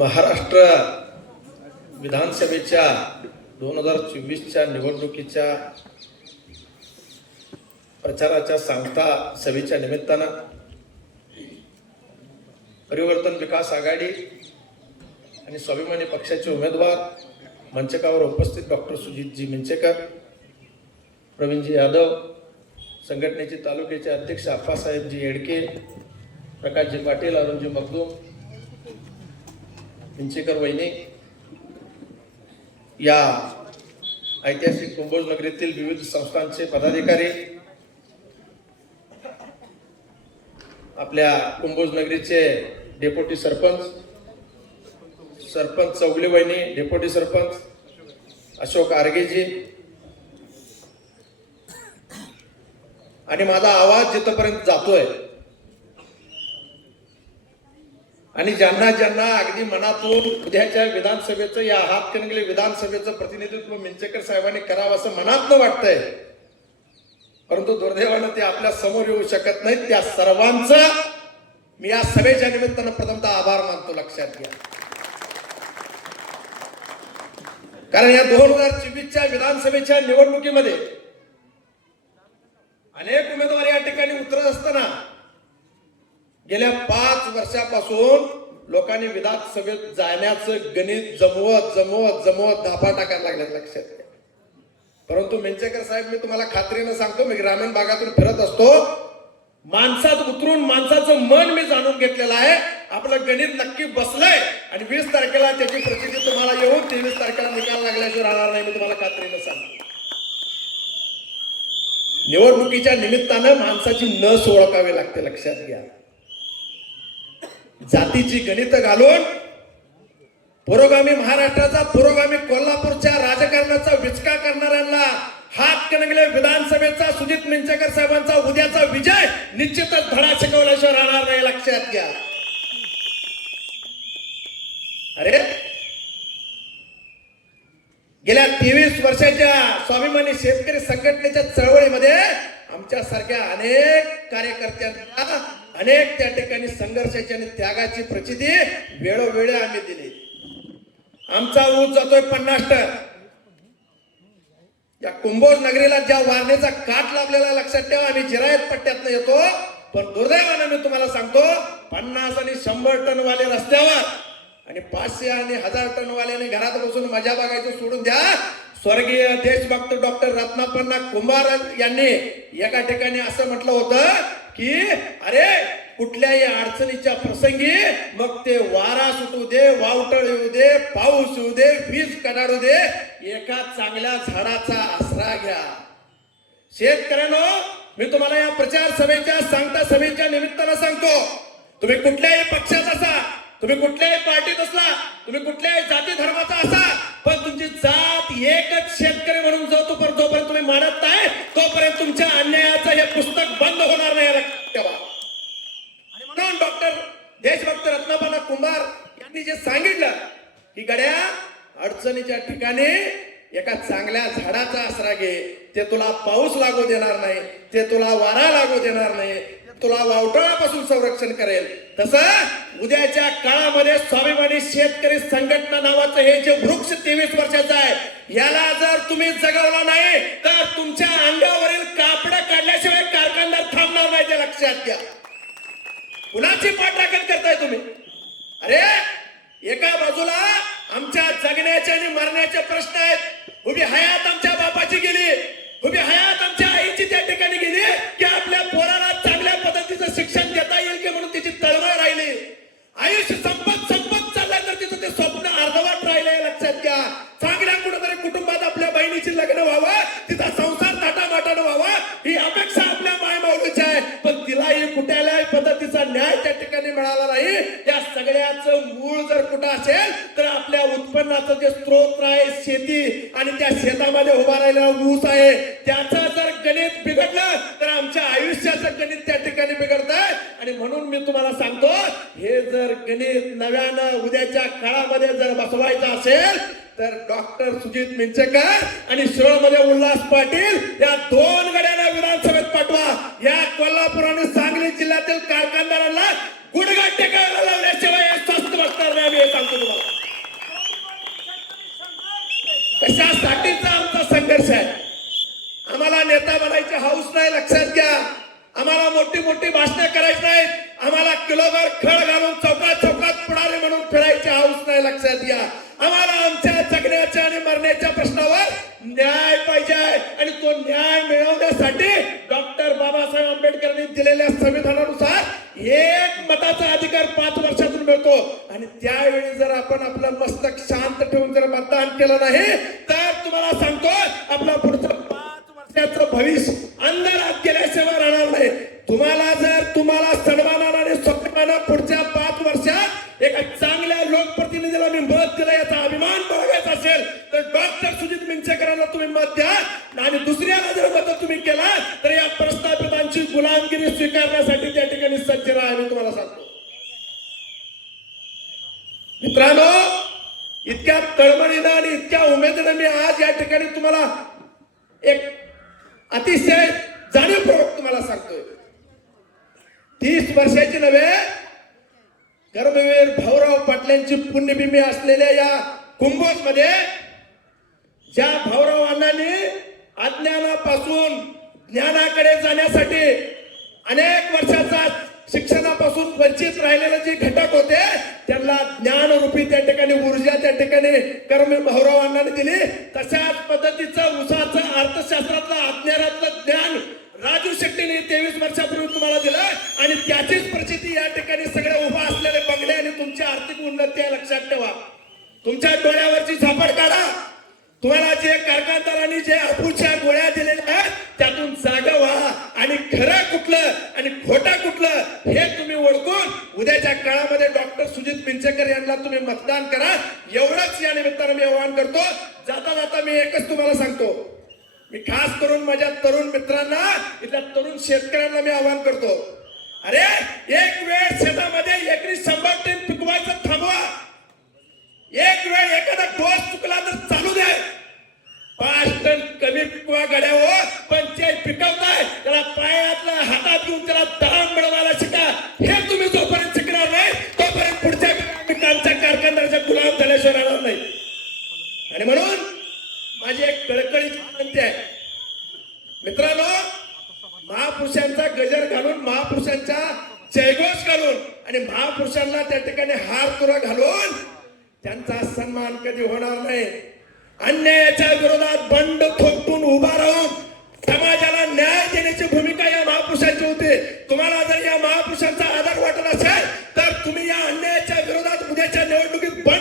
महाराष्ट्र विधानसभेच्या 2024च्या निवडणुकीच्या प्रचाराच्या सांगता सभेच्या निमित्तानं परिवर्तन विकास आघाडी आणि स्वाभिमानी पक्षाचे उमेदवार मंचकावर उपस्थित डॉक्टर सुजितजी मिंचेकर, प्रवीणजी यादव, संघटनेचे तालुक्याचे अध्यक्ष आप्पासाहेबजी येडके, प्रकाशजी पाटील, अरुणजी मगदूम, मिंचेकर वहिनी, या ऐतिहासिक कुंभोज नगरीतील विविध संस्थांचे पदाधिकारी, आपल्या कुंभोज नगरीचे डेप्युटी सरपंच, सरपंच चौगले वहिनी, डेप्युटी सरपंच अशोक आर्गेजी, आणि माझा आवाज जिथपर्यंत जातोय आणि ज्यांना ज्यांना अगदी मनातून उद्याच्या विधानसभेचं, या हातकणंगले विधानसभेचं प्रतिनिधित्व मिंचेकर साहेबांनी करावं असं मनातनं वाटतंय, परंतु दुर्दैवानं ते आपल्या समोर येऊ शकत नाहीत. त्या सर्वांचं मी या सभेच्या निमित्तानं प्रथमतः आभार मानतो. लक्षात घ्या, कारण या 2024च्या विधानसभेच्या निवडणुकीमध्ये अनेक उमेदवार या ठिकाणी उतरत असताना गेल्या 5 वर्षापासून लोकांनी विधानसभेत जाण्याचं गणित जमवत धापा टाकायला लागल्यात. लक्षात घ्या, परंतु मिंचेकर साहेब, मी तुम्हाला खात्रीनं सांगतो, मी ग्रामीण भागातून फिरत असतो, माणसात उतरून माणसाचं मन मी जाणून घेतलेलं आहे. आपलं गणित नक्की बसलंय आणि 20 तारखेला त्याची प्रचिती तुम्हाला येऊन 23 तारखेला निकाल लागल्याशिवाय राहणार नाही, मी तुम्हाला खात्रीनं सांगतो. निवडणुकीच्या निमित्तानं माणसाची नस ओळखावी लागते. लक्षात घ्या, जातीची गणित घालून पुरोगामी महाराष्ट्राचा, पुरोगामी कोल्हापूरच्या राजकारणाचा विचका करणाऱ्यांना हातकणंगले विधानसभेचा सुजित मिंचेकर साहेबांचा उद्याचा विजय निश्चितच धडा शिकवल्याशिवाय राहणार नाही. लक्षात घ्या. अरे, गेल्या 23 वर्षाच्या स्वाभिमानी शेतकरी संघटनेच्या चळवळीमध्ये आमच्या सारख्या अनेक कार्यकर्त्यांना अनेक त्या ठिकाणी संघर्षाची आणि त्यागाची प्रचिती वेळोवेळी आम्ही दिली. आमचा ऊस जातोय 50 टन. या कुंभोज नगरीला ज्या वारणेचा काठ लाभलेला, लक्षात ठेवा, आम्ही जिरायत पट्ट्यातनं येतो, पण दुर्दैवानं मी तुम्हाला सांगतो, 50 आणि 100 टन वाले रस्त्यावर आणि 500 आणि 1000 टन वाल्याने घरात बसून मजा बघायचं सोडून द्या. स्वर्गीय देशभक्त डॉक्टर रत्नापन्ना कुंभार यांनी एका ठिकाणी असं म्हटलं होतं की अरे, कुठल्याही अडचणीच्या प्रसंगी मग ते वारा सुटू दे, वावटळ येऊ दे, पाऊस येऊ दे, वीज कडाडू दे, एका चांगल्या झाडाचा आसरा घ्या. शेतकऱ्यांनो, मी तुम्हाला या प्रचार सभेच्या, सांगता सभेच्या निमित्तानं सांगतो, तुम्ही कुठल्याही पक्षात असा, तुम्ही कुठल्याही पार्टीत असला, तुम्ही कुठल्याही जाती धर्माचा असा, पण तुमची जात एकच शेतकरी म्हणून जोपर्यंत तुम्ही मानत नाही, तोपर्यंत तुमच्या अन्यायाचं हे पुस्तक बंद होणार नाही. तेव्हा आणि म्हणून डॉक्टर देशभक्त रत्नापन्ना कुंभार यांनी जे सांगितलं की गड्या, अडचणीच्या ठिकाणी एका चांगल्या झाडाचा आसरा घे, ते तुला पाऊस लागू देणार नाही, ते तुला वारा लागू देणार नाही, तुला वावटळापासून संरक्षण करेल. तसं उद्याच्या काळामध्ये स्वाभिमानी शेतकरी संघटना नावाचं हे जे वृक्ष 23 वर्षाचं आहे, याला जर तुम्ही जगवला नाही तर तुमच्या अंगावरील कापड काढल्याशिवाय कारखानदार थांबणार नाही. ते लक्षात घ्या. कुणाची पाठराखण करताय तुम्ही? अरे, एका बाजूला आमच्या जगण्याचे आणि मरण्याचे प्रश्न आहेत. उभी हयात आमच्या बापाची गेली, उभी हयात आमच्या आईची त्या ठिकाणी गेली की आपल्या पोराला चांगल्या पद्धतीचं शिक्षण देता येईल की म्हणून तिची तळमळ राहिली. आयुष्य संपत चाललंय तर तिचं ते स्वप्न अर्धवट राहिलंय. लक्षात घ्या. चांगल्या कुठेतरी कुटुंबात आपल्या बहिणीची लग्न व्हावं, तिचा संसार थाटामाटानं व्हावा, ही अपेक्षा आपल्या मायमाऊलीची आहे, पण तिलाही कुठल्याही पद्धतीचा न्याय त्या ठिकाणी मिळाला नाही. या सगळ्याचं मूळ जर कुठं असेल तर आपल्या उत्पन्नाचं जे स्त्रोत आहे शेती, आणि त्या शेतामध्ये उभा राहिलेला ऊस आहे, त्याचं जर गणित बिघडलं तर आमच्या आयुष्याचं गणित त्या ठिकाणी बिघडत आहे. आणि म्हणून मी तुम्हाला सांगतो, हे जर गणित नव्यानं उद्याच्या काळामध्ये जर बसवायचं असेल तर डॉक्टर सुजित मिंचेकर आणि शिरोळमध्ये उल्हास पाटील या 2 गड्यांना विधानसभेत पाठवा. या कोल्हापूर आणि सांगली जिल्ह्यातील कारखानदारांना गुडघा टेकायला लावल्याशिवाय स्वस्त बसणार नाही, आम्ही हे सांगतो तुम्हाला. कशासाठीचा आमचा संघर्ष आहे? आम्हाला नेता बनायचे हाऊस नाही, लक्षात घ्या. आम्हाला मोठी मोठी भाषणे करायची नाहीत. आम्हाला किलोभर खळ घालून चौकात चौकात पुढारी म्हणून फिरायचे हाऊस नाही, लक्षात घ्या. आम्हाला आमच्या जगण्याच्या आणि मरण्याच्या प्रश्नावर न्याय पाहिजे आणि तो न्याय मिळवण्यासाठी डॉक्टर बाबासाहेब आंबेडकरांनी दिलेल्या संविधानानुसार एक मताचा अधिकार 5 वर्षातून मिळतो. आणि त्यावेळी जर आपण आपलं मस्तक शांत ठेवून जर मतदान केलं नाही तर तुम्हाला सांगतो आपला पुढचं 5 वर्षाचं भविष्य अंधारात गेल्याशिवाय राहणार नाही. तुम्हाला सन्मानानं आणि स्वप्नानं पुढच्या 5 वर्षात एका चांगल्या लोकप्रतिनिधीला मी मत दिलं याचा अभिमान बाळगायचा असेल तर डॉक्टर सुजित मिंचेकरांना तुम्ही मत द्या. आणि दुसऱ्याला जर मत तुम्ही केला तर या प्रस्थापितांची गुलामगिरी स्वीकारण्यासाठी त्या ठिकाणी सज्ज राहा, मी तुम्हाला सांगतो. मित्रांनो, इतक्या तळमळीनं आणि इतक्या उमेदीनं मी आज या ठिकाणी तुम्हाला एक अतिशय जाणीवपूर्वक तुम्हाला सांगतोय. 30 वर्षाची नव्हे, कर्मवीर भाऊराव पाटलांची पुण्यभूमी असलेल्या या कुंभोज मध्ये ज्या भाऊराव अण्णांनी अज्ञानापासून ज्ञानाकडे जाण्यासाठी अनेक वर्षाचा शिक्षणापासून वंचित राहिलेले जे घटक होते त्यांना ज्ञानरूपी त्या ठिकाणी ऊर्जा त्या ठिकाणी कर्मवीर भाऊराव अण्णांनी दिली. तशाच पद्धतीचं उसाचं अर्थशास्त्रातलं अज्ञानातलं ज्ञान राजू शेट्टीने 23 वर्षापूर्वी तुम्हाला दिलं आणि त्याचीच प्रचिती या ठिकाणी सगळे उभा असलेले बंगले आणि तुमची आर्थिक उन्नती आहे, लक्षात ठेवा. तुमच्या डोळ्यावरची झापड काढा. तुम्हाला जे कारखानदारांनी जे अफूच्या गोळ्या दिलेल्या आहेत त्यातून जागा व्हा आणि खरं कुठलं आणि खोटा कुठलं हे तुम्ही ओळखून उद्याच्या काळामध्ये डॉक्टर सुजित मिंचेकर यांना तुम्ही मतदान करा. एवढंच या निमित्तानं मी आवाहन करतो. जाता जाता मी एकच तुम्हाला सांगतो, मी खास करून माझ्या तरुण मित्रांना, इथल्या तरुण शेतकऱ्यांना मी आवाहन करतो, अरे एक वेळ शेतामध्ये एकरी 100 टन पिकवायचं थांबवा. एक वेळ एखादा डोस चुकला तर चालू दे. 5 टन कमी पिकवा गड्यावर, पण जे पिकवताय त्याला पायातला हातात घेऊन त्याला दाम मिळवायला शिका. हे तुम्ही जोपर्यंत शिकणार नाही तोपर्यंत पुढच्या आमच्या कारखानदाराच्या गुलाम झाल्याशिवाय राहणार नाही. आणि म्हणून माझी एक कळकळीची विनंती आहे, मित्रांनो, महापुरुषांचा गजर घालून, महापुरुषांचा जयघोष घालून आणि महापुरुषांना त्या ठिकाणी हार तुरा घालून त्यांचा सन्मान कधी होणार नाही. अन्यायाच्या विरोधात बंड थोपटून उभा राहून समाजाला न्याय देण्याची भूमिका या महापुरुषांची होती. तुम्हाला जर या महापुरुषांचा आदर वाटत असेल तर तुम्ही या अन्यायाच्या विरोधात उद्याच्या निवडणुकीत बंड